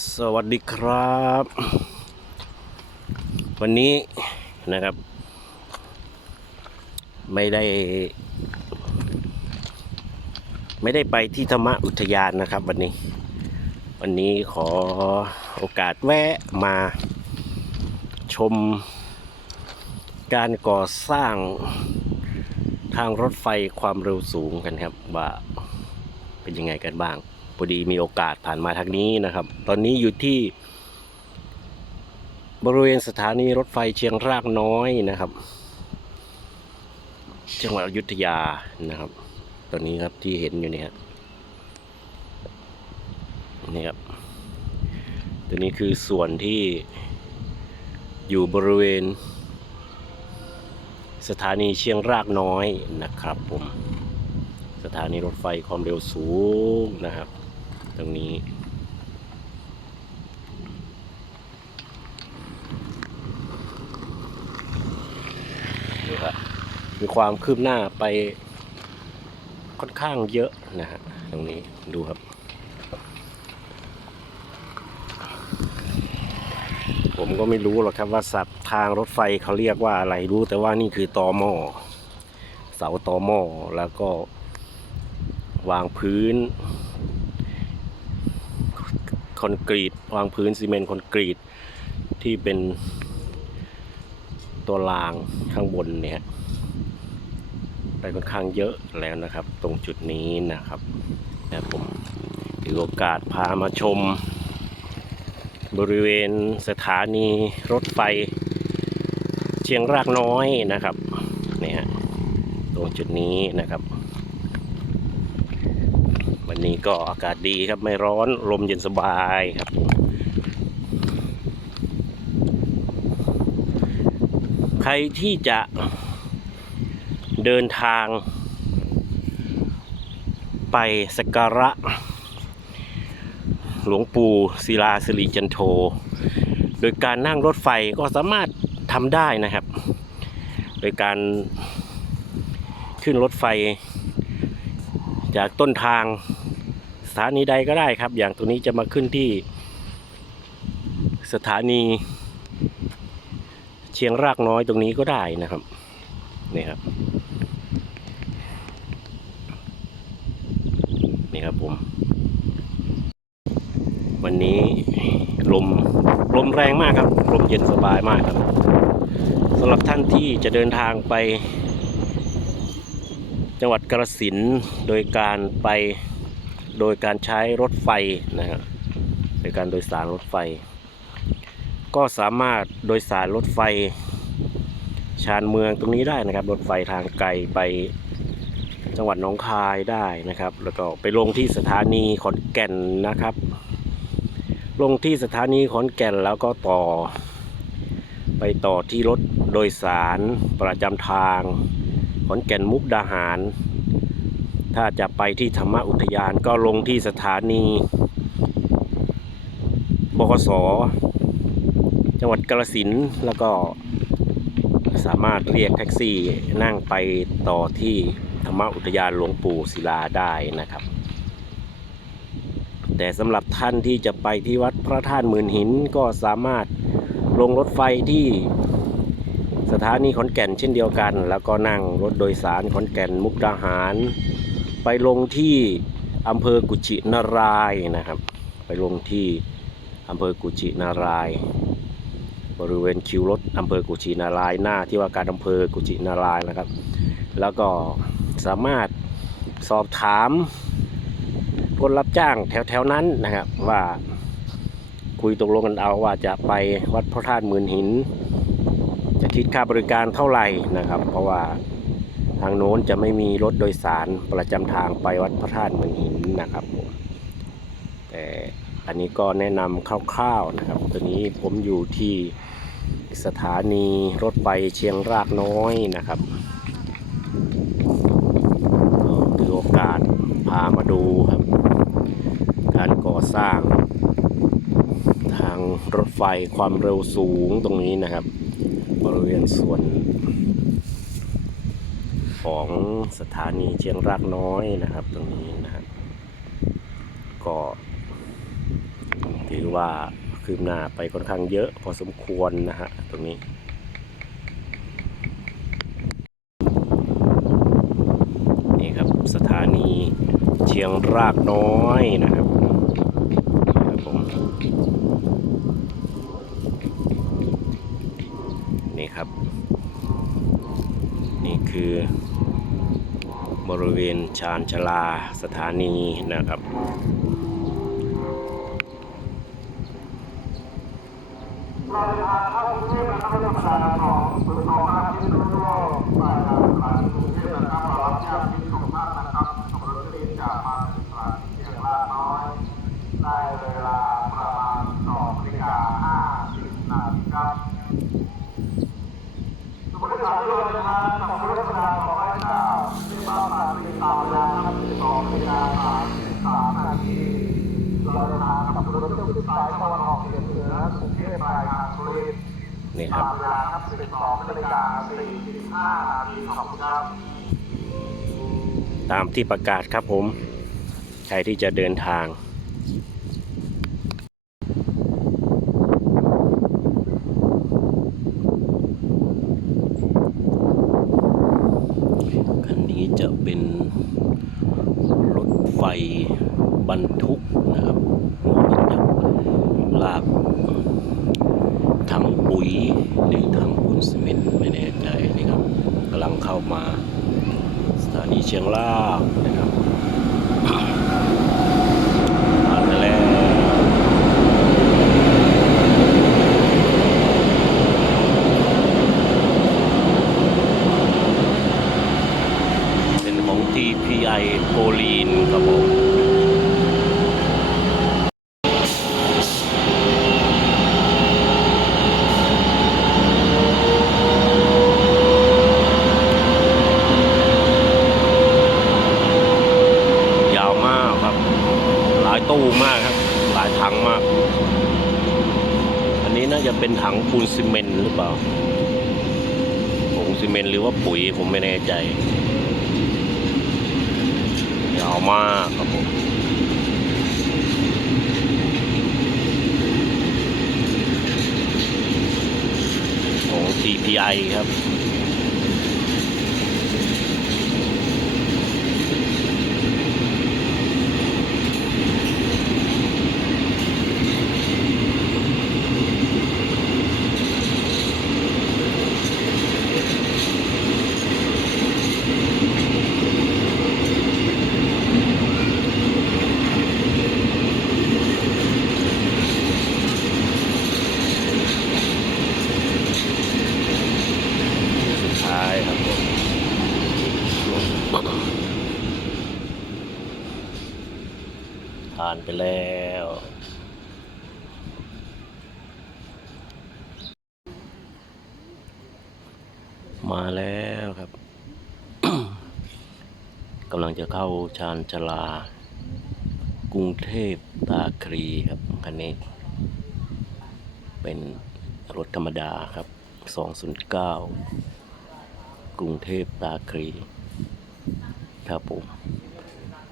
สวัสดีครับ วันนี้นะครับ ไม่ได้ ไม่ได้ไปที่ธรรมอุทยานนะครับ วันนี้ วันนี้ขอโอกาสแวะมาชม การก่อสร้างทางรถไฟความเร็วสูงกันครับ ว่าเป็นยังไงกันบ้าง พอดีมีโอกาสผ่านมาทางนี้นะครับ ตอนนี้อยู่ที่ บริเวณสถานีรถไฟเชียงรากน้อยนะครับจังหวัดอยุธยานะครับ ตอนนี้ครับที่เห็นอยู่เนี่ยนี่ครับตัวนี้คือส่วนที่อยู่บริเวณ สถานีเชียงรากน้อยนะครับผม สถานีรถไฟความเร็วสูงนะครับ ตรงนี้ ดูครับมีความคืบหน้าไปค่อนข้างเยอะนะฮะตรงนี้ดูครับผมก็ไม่รู้หรอกครับว่าสัตว์ทางรถไฟเขาเรียกว่าอะไรรู้แต่ว่านี่คือตอหม้อเสาตอหม้อแล้วก็วางพื้น คอนกรีตวางพื้นซีเมนต์คอนกรีตที่เป็นตัวรางข้างบนเนี่ยไปค่อนข้างเยอะแล้วนะครับ ตรงจุดนี้นะครับนะผมถือโอกาสพามาชม บริเวณสถานีรถไฟเชียงรากน้อยนะครับเนี่ยตรงจุดนี้นะครับ นี้ก็อากาศดีครับไม่ร้อนลมเย็นสบายครับ ใครที่จะเดินทาง ไปสักการะ หลวงปู่ศิลาสิริจันโท โดยการนั่งรถไฟก็สามารถทำได้นะครับ โดยการขึ้นรถไฟจากต้นทาง ถานีใดก็ได้ครับ อย่างตัวนี้จะมาขึ้นที่ สถานี เชียงรากน้อยตรงนี้ก็ได้นะครับนี่ครับนี่ครับผม วันนี้ลมลมแรงมากครับลมเย็นสบายมากครับสำหรับท่านที่จะเดินทางไป จังหวัดกระสินโดยการไป โดยการใช้รถไฟนะครับโดยการโดยสารรถไฟ ก็สามารถโดยสารรถไฟ ชานเมืองตรงนี้ได้นะครับ รถไฟทางไกลไปจังหวัดหนองคายได้นะครับ แล้วก็ไปลงที่สถานีขอนแก่นนะครับ ลงที่สถานีขอนแก่นแล้วก็ต่อ ไปต่อที่รถโดยสารประจำทาง ขอนแก่นมุกดาหาร ถ้าจะไปที่ธรรมอุทยานก็ลงที่สถานีบกสจังหวัดกาฬสินแล้วก็สามารถเรียกแท็กซี่นั่งไปต่อที่ธรรมอุทยานหลวงปู่ศิลาได้นะครับ แต่สำหรับท่านที่จะไปที่วัดพระธาตุหมื่นหินก็สามารถลงรถไฟที่สถานีขอนแก่นเช่นเดียวกัน แล้วก็นั่งรถโดยสารขอนแก่นมุกดาหาร ไปลงที่อำเภอกุชินารายนะครับ ไปลงที่อำเภอกุชินาราย บริเวณคิวรถอำเภอกุชินารายหน้าที่ว่าการอำเภอกุชินารายนะครับ แล้วก็สามารถสอบถามคนรับจ้างแถวๆนั้นนะครับว่าคุยตกลงกันเอาว่าจะไปวัดพระธาตุหมื่นหิน จะคิดค่าบริการเท่าไหร่นะครับ เพราะว่า ทางโน้นจะไม่มีรถโดยสารประจำทางไปวัดพระธาตุหมื่นหินนะครับผมแต่อันนี้ก็แนะนำคร่าวๆนะครับตัวนี้ผมอยู่ที่สถานีรถไฟเชียงรากน้อยนะครับก็ถือโอกาสพามาดูครับ การก่อสร้าง ทางรถไฟความเร็วสูงตรงนี้นะครับ บริเวณส่วน ของสถานีเชียงรากน้อยนะครับ ตรงนี้นะครับ ก็ถือว่าคืบหน้าไปค่อนข้างเยอะพอสมควรนะฮะตรงนี้นี่ครับสถานีเชียงรากน้อยนะครับครับผมนี่ครับ นี่คือ บริเวณชานชลาสถานีนะครับ นี่ครับเวลาครับ12นาฬิกา45นาทีขอบคุณครับ ตามที่ประกาศครับผม ใครที่จะเดินทาง คันนี้จะเป็นรถ ไฟบรรทุกนะครับหัวบรรทุกลากถังปุ๋ยหรือถังปูนซีเมนต์ไม่แน่ใจนี่ครับกำลังเข้ามา สถานีเชียงรากนะครับผ่านไปแล้วเป็นของ TPI โพลีนครับผม ยาวมากครับ หลายตู้มากครับ หลายถังมาก อันนี้น่าจะเป็นถังปูนซีเมนต์หรือเปล่าผงซีเมนต์หรือว่าปุ๋ยผมไม่แน่ใจ ยาว มากครับผมของ TPI ครับานไปแล้วมาแล้วครับกำลังจะเข้าชานชาลา กรุงเทพตาคลีครับคันนี้ เป็นรถธรรมดาครับ 209 กรุงเทพตาคลีครับผม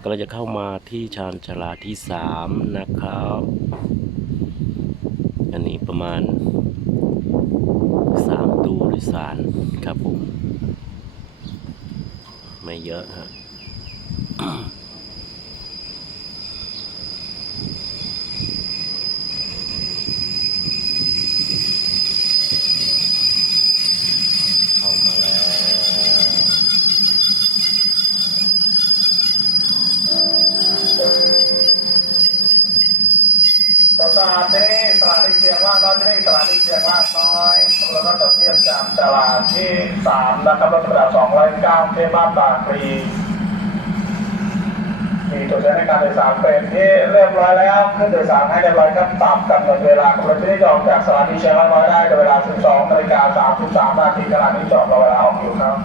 ก็เราจะเข้ามาที่ชานชาลาที่3นะครับ อันนี้ประมาณ3ตู้โดยสารครับผม ไม่เยอะฮะ เข้ามาแล้ว สถานีสถานีเชียงรากน้อยที่นี่สถานีเชียงรากน้อยแล้วก็จดเทียบจำตลาดที่สามนะครับรถกระดาษสองร้อยเก้าเทพบ้านตาก รีมีตัวใช้ในการโดยสารเป็นที่เรียบร้อยแล้วขึ้นโดยสารให้เรียบร้อยครับตามกำหนดเวลากำหนดที่นี่จองจากสถานีเชียงรากน้อยได้ในเวลา 12นาฬิกา33นาทีขณะนี้จอดราเวลาออกอยู่ครับ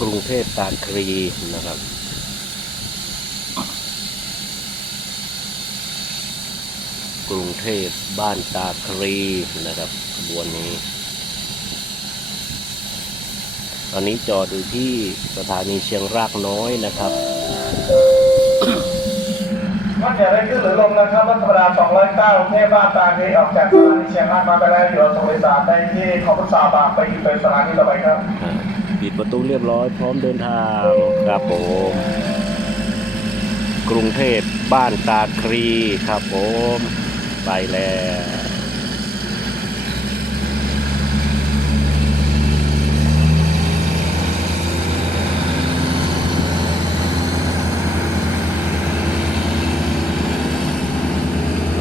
กรุงเทพตาครีนะครับ กรุงเทพบ้านตาครีนะครับขบวนนี้ ตอนนี้จอดอยู่ที่สถานีเชียงรากน้อยนะครับมันอย่าได้ขึ้นหรือลงนะครับรถธรรมดา209กรุงเทพบ้านตาครีออกจากสถานีเชียงรากมาไปแล้วอยู่สมุทรสาครได้ที่คอพุทธาบางไปอีกเป็นสถานีต่อไปครับ ปิดประตูเรียบร้อยพร้อมเดินทางครับผมกรุงเทพบ้านตาครีครับผมไปแล้ว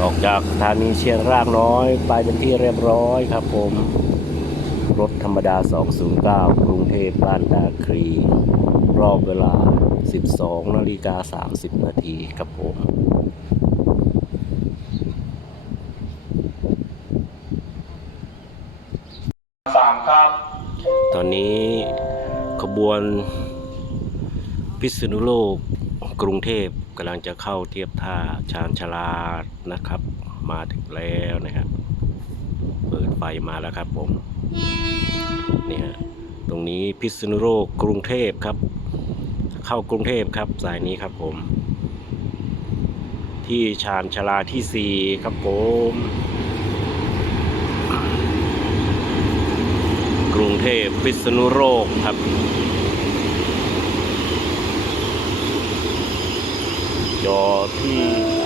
ออกจากสถานีเชียงรากน้อย ไปเป็นที่เรียบร้อยครับผม รถธรรมดา 209 กรุงเทพบ้านตาครี รอบเวลา 12นาฬิกา30 นาทีครับผมสามครับ ตอนนี้ขบวนพิษณุโลกกรุงเทพกำลังจะเข้าเทียบท่าชานชาลานะครับ มาถึงแล้วนะครับ เปิดไฟมาแล้วครับผม นี่ฮะตรงนี้พิษณุโลกกรุงเทพครับ เข้ากรุงเทพครับสายนี้ครับผม ที่ชานชาลาที่ 4 ครับผม กรุงเทพพิษณุโลกครับจอที่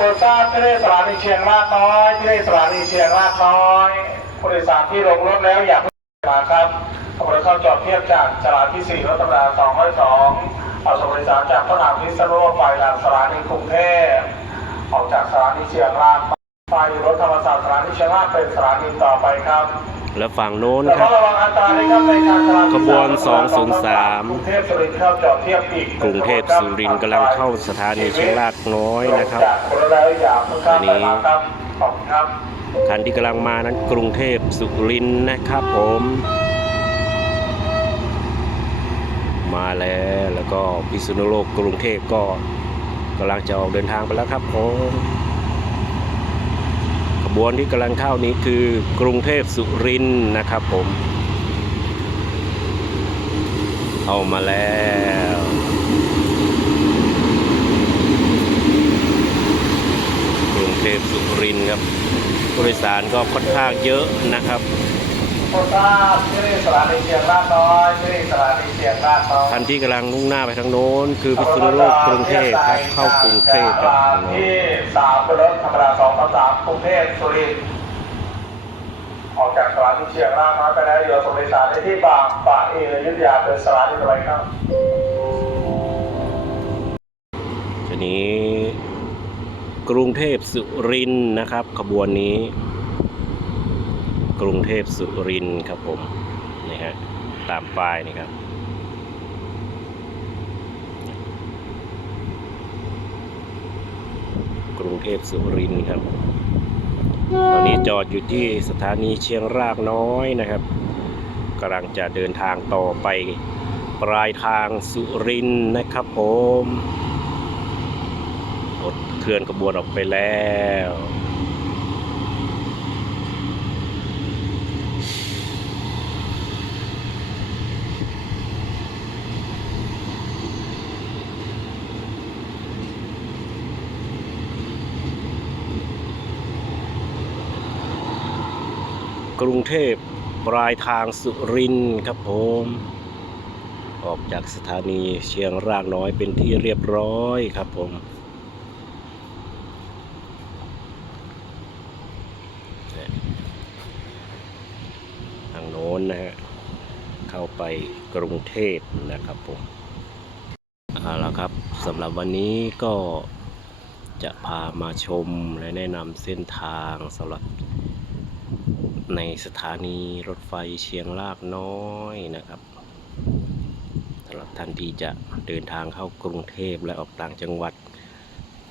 โปรดทราบที่สถานีเชียงรากน้อยที่สถานีเชียงรากน้อยผู้โดยสารที่ลงรถแล้วอยาเพิ่มาครับขบวนเข้าจอดเทียบจากสถานีที่ 4 รถธรรา202เอาสมุทรสารจากสนามพิษณุโลกไปทางสถานีกรุงเทพออกจากสถานีเชียงรากไปรถธรรมศาสตร์สถานีเชียงรากเป็นสถานีต่อไปครับ และฝั่งโน้นแต่ครัต้อบงระวังอันตรายนะครับในการจราจรขบวนที่203กรุงเทพสุรินทร์เข้าจอดเทียบอีกกรุงเทพสุรินทร์กำลังเข้าสถานีเชียงรากน้อยนะครับจากคนละแล้วอย่าเพิ่งข้ามไปมาครับขอบคุณครับคันที่กำลังมานั้นกรุงเทพสุรินทร์นะครับผม มาแล้วแล้วก็พิษณุโลกกรุงเทพก็กำลังจะออกเดินทางไปแล้วครับผม ขบวนที่กำลังเข้านี้คือกรุงเทพสุรินทร์นะครับผมเข้ามาแล้วกรุงเทพสุรินทร์ครับผู้โดยสารก็ค่อนข้างเยอะนะครับ โคราชที่สถานีเชียงรากน้อยที่สถานีเชียงรากน้อยคันที่กำลังมุ่งหน้าไปทางโน้น คือพิษณุโลกกรุงเทพครับเข้ากรุงเทพครับที่สามเป็นรถธรรมดาสองสามสามกรุงเทพสุรินทร์ออกจากสถานีเชียงรากน้อยไปแล้วอยู่สมุทรสาครที่บางปะอินอยุธยาเป็นสถานีต่อไปครับทีนี้กรุงเทพสุรินทร์นะครับขบวนนี้ กรุงเทพสุรินทร์ครับผมนี่ฮะตามป้ายนี่ครับ กรุงเทพสุรินทร์ครับ ตอนนี้จอดอยู่ที่สถานีเชียงรากน้อยนะครับกำลังจะเดินทางต่อไปปลายทางสุรินทร์นะครับผมรถเคลื่อนขบวนออกไปแล้ว รุงเทพปลายทางสุรินทร์ครับผม ออกจากสถานีเชียงรากน้อยเป็นที่เรียบร้อยครับผมทางโน้นนะฮะเข้าไปกรุงเทพนะครับผมเอาละครับสำหรับวันนี้ก็จะพามาชมและแนะนำเส้นทางสำหรับ ในสถานีรถไฟเชียงรากน้อยนะครับสำหรับท่านที่จะเดินทางเข้ากรุงเทพและออกต่างจังหวัด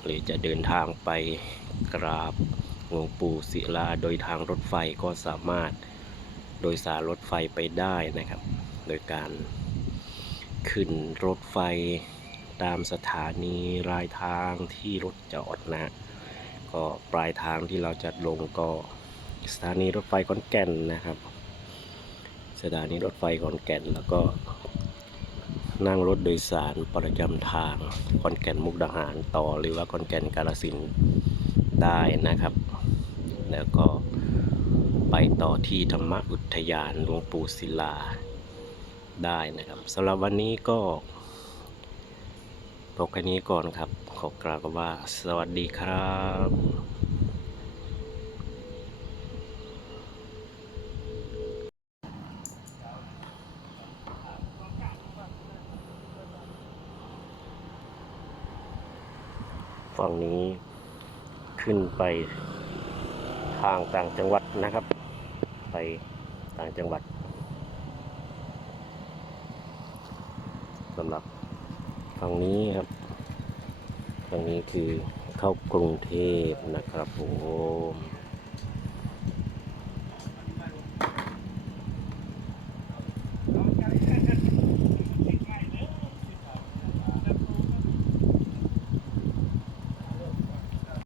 หรือจะเดินทางไปกราบหลวงปู่ศิลาโดยทางรถไฟก็สามารถโดยสารรถไฟไปได้นะครับ โดยการขึ้นรถไฟตามสถานีรายทางที่รถจอดนะ ก็ปลายทางที่เราจะลงก็ สถานีรถไฟขอนแก่นนะครับ สถานีรถไฟขอนแก่นแล้วก็ นั่งรถโดยสารประจำทางขอนแก่นมุกดาหารต่อหรือว่าขอนแก่นกาลสินได้นะครับ แล้วก็ไปต่อที่ธรรมอุทยานหลวงปู่ศิลาได้นะครับสำหรับวันนี้ก็พบแค่นี้ก่อนครับ ขอกล่าวว่าสวัสดีครับ ฝั่งนี้ขึ้นไปทางต่างจังหวัดนะครับ ไปต่างจังหวัดสำหรับฝั่งนี้ครับฝั่งนี้คือเข้ากรุงเทพนะครับผม